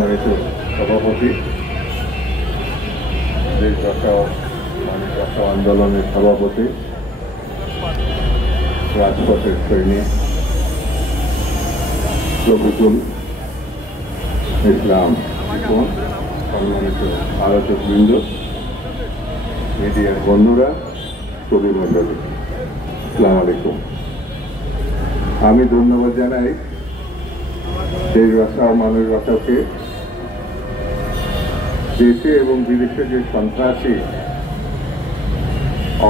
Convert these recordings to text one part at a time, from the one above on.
সভাপতি, দেশ বাঁচাও মানুষ বাঁচাও আন্দোলনের সভাপতি, রাজপথের সৈনিক রফিকুল ইসলাম, সম্মানিত আলোচকবৃন্দ, মিডিয়ার বন্ধুরা, কবি মণ্ডলী, আসসালামু আলাইকুম। আমি ধন্যবাদ জানাই দেশ বাঁচাও মানুষ বাঁচাওকে। দেশে এবং বিদেশে যে সন্ত্রাসী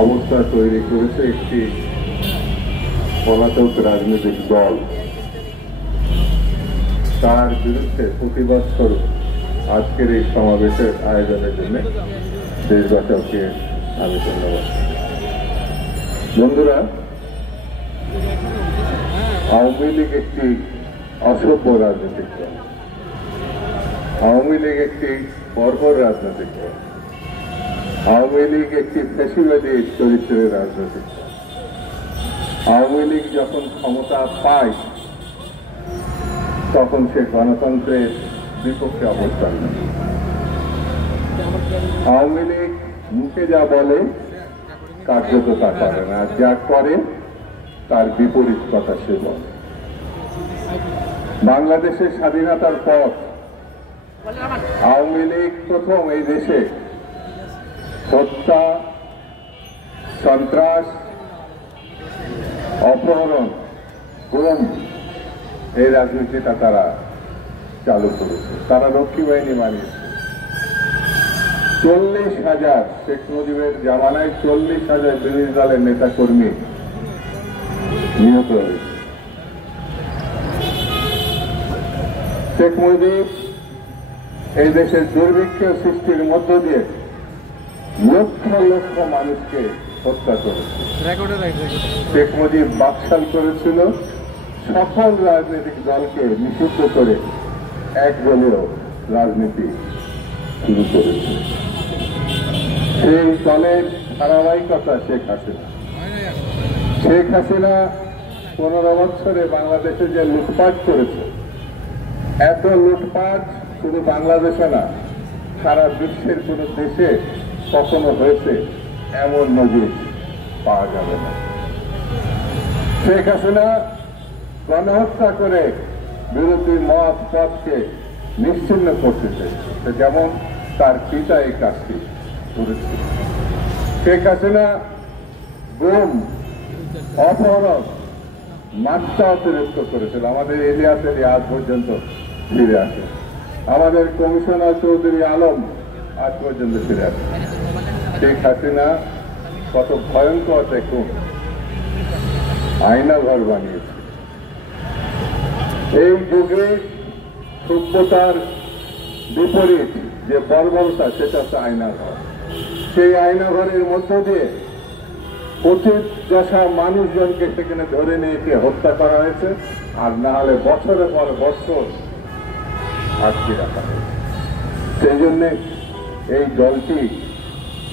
অবস্থা তৈরি করেছে একটি পলাতক রাজনৈতিক দল, তার বিরুদ্ধে প্রতিবাদ স্বরূপ আজকের এই সমাবেশের আয়োজনের জন্য দেশ বাঁচাওকে আমি ধন্যবাদ। বন্ধুরা, আওয়ামী লীগ একটি অসভ্য রাজনৈতিক দল, আওয়ামী লীগ একটি বর্বর রাজনৈতিক দল, আওয়ামী লীগ একটি ফ্যাসিবাদী চরিত্রের রাজনৈতিক দল। আওয়ামী লীগ যখন ক্ষমতা পায় তখন সে গণতন্ত্রের বিপক্ষে অবস্থান নেয়। আওয়ামী লীগ মুখে যা বলে কার্যত তা করে না, যা করে তার বিপরীত কথা সে বলে। বাংলাদেশের স্বাধীনতার পর আওয়ামী লীগ প্রথম এই দেশে হত্যা, সন্ত্রাস, অপহরণ, গুম এই রাজনীতিটা তারা চালু করেছে। তারা রক্ষী বাহিনী বানিয়েছে। 40,000 শেখ মুজিবের জামানায় 40,000 বিরোধী দলের নেতা কর্মী নিহত হয়েছে। শেখ মুজিব এই দেশের দুর্ভিক্ষ সৃষ্টির মধ্য দিয়ে লক্ষ লক্ষ মানুষকে হত্যা করেছে। শেখ মুজিব বাকশাল করেছিল, সকল রাজনৈতিক দলকে নিষিদ্ধ করে একদলীয় রাজনীতি শুরু করেছে। সেই দলের ধারাবাহিকতা শেখ হাসিনা। শেখ হাসিনা 15 বছরে বাংলাদেশে যে লুটপাট করেছে, এত লুটপাট শুধু বাংলাদেশে না, সারা বিশ্বের কোন দেশে কখনো হয়েছে এমন নজির পাওয়া যাবে না। শেখ হাসিনা গণহত্যা করে বিরোধী মত পথকে নিশ্চিহ্ন করতে চেয়েছে, যেমন তার পিতা এই কাজটি করেছে। শেখ হাসিনা গুম, অপহরণ, মাত্রা অতিরিক্ত করেছিল। আমাদের ইলিয়াসের আজ পর্যন্ত ফিরে আসে, আমাদের কমিশনার চৌধুরী আলম আজ পর্যন্ত ফিরে আসে। শেখ হাসিনা কত ভয়ঙ্কর দেখুন, আয়নাঘর বানিয়েছে। এই যুগে সভ্যতার বিপরীত যে বর্বরতা, সেটা হচ্ছে আয়নাঘর। সেই আয়নাঘরের মধ্য দিয়ে পতিত দশা মানুষজনকে সেখানে ধরে নিয়ে হত্যা করা হয়েছে, আর না হলে বছরের পর বছর আটকে রাখা হয়েছে। সেই জন্যে এই দলটি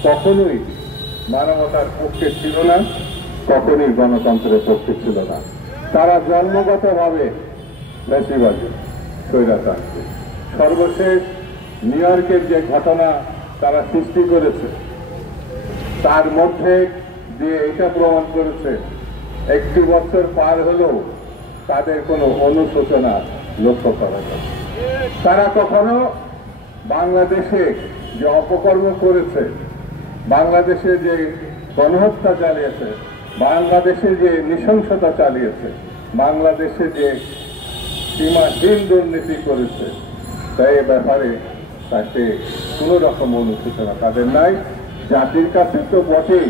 কখনোই মানবতার পক্ষে ছিল না, কখনোই গণতন্ত্রের পক্ষে ছিল না। তারা জন্মগতভাবে ফ্যাসিবাদী, স্বৈরতান্ত্রিক। সর্বশেষ নিউ ইয়র্কের যে ঘটনা তারা সৃষ্টি করেছে, তার মধ্যে দিয়ে এটা প্রমাণ করেছে 1 বছর পার হলেও তাদের কোনো অনুশোচনা লক্ষ্য করা যায়। তারা কখনো বাংলাদেশে যে অপকর্ম করেছে, বাংলাদেশে যে গণহত্যা চালিয়েছে, বাংলাদেশে যে নৃশংসতা চালিয়েছে, বাংলাদেশে যে সীমাহীন দুর্নীতি করেছে, তাই এ ব্যাপারে তাকে কোন রকম অনুশোচনা তাদের নাই। জাতির কাছে তো বটেই,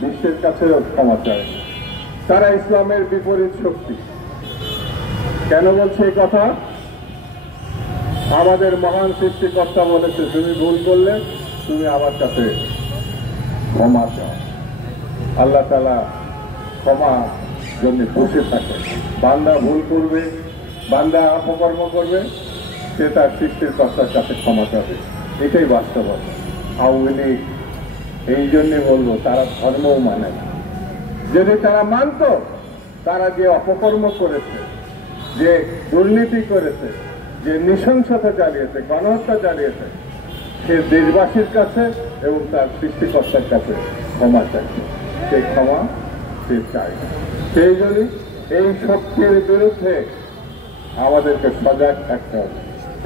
বিশ্বের কাছেও ক্ষমা চায়। তারা ইসলামের বিপরীত শক্তি। কেন বলছে এই কথা? আমাদের মহান সৃষ্টিকর্তা বলেছে, তুমি ভুল করলে তুমি আমার কাছে ক্ষমা চাও। আল্লাহ তাআলা ক্ষমা জন্য বসে থাকে। বান্দা ভুল করবে, বান্দা অপকর্ম করবে, সে তার সৃষ্টির কর্তার কাছে ক্ষমা চাবে। এটাই বাস্তবতা। আওয়ামী লীগ এই জন্যে বলবো, তারা ধর্মও মানে না। যদি তারা মানত, তারা যে অপকর্ম করেছে, যে দুর্নীতি করেছে, যে নৃশংসতা চালিয়েছে, গণহত্যা চালিয়েছে, সে দেশবাসীর কাছে এবং তার সৃষ্টিকর্তার কাছে ক্ষমা চাইছে। সেই ক্ষমা সে চায়। সেই জন্যই এই শক্তির বিরুদ্ধে আমাদেরকে সজাগ থাকতে হবে।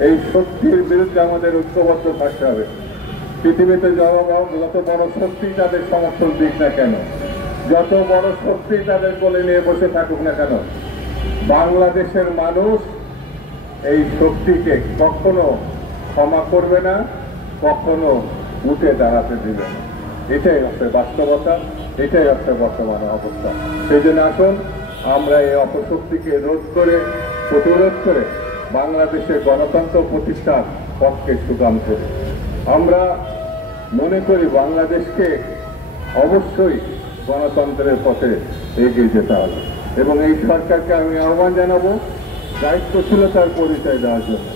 এই শক্তির বিরুদ্ধে আমাদের ঐক্যবদ্ধ থাকতে হবে। পৃথিবীতে যত বড় শক্তি তাদের সমর্থন দিক না কেন, যত বড় শক্তি তাদের কোলে নিয়ে বসে থাকুক না কেন, বাংলাদেশের মানুষ এই শক্তিকে কখনো ক্ষমা করবে না, কখনো উঠে দাঁড়াতে দিবে না। এটাই হচ্ছে বাস্তবতা, এটাই হচ্ছে বর্তমান অবস্থা। সেই জন্য আসুন আমরা এই অপশক্তিকে রোধ করে, প্রতিরোধ করে বাংলাদেশের গণতন্ত্র প্রতিষ্ঠার পথকে সুগম করি। আমরা মনে করি বাংলাদেশকে অবশ্যই গণতন্ত্রের পথে এগিয়ে যেতে হবে এবং এই সরকারকে আমি আহ্বান জানাবো দায়িত্বশীলতার পরিচয় দেওয়ার জন্য।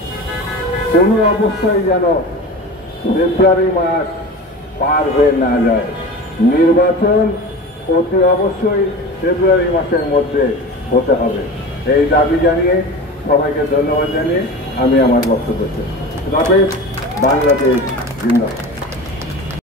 কোনো অবস্থায় যেন ফেব্রুয়ারি মাস পার হয়ে না যায়। নির্বাচন অতি অবশ্যই ফেব্রুয়ারি মাসের মধ্যে হতে হবে। এই দাবি জানিয়ে সবাইকে ধন্যবাদ জানিয়ে আমি আমার বক্তব্য শেষ। বাংলাদেশ জিন্দাবাদ।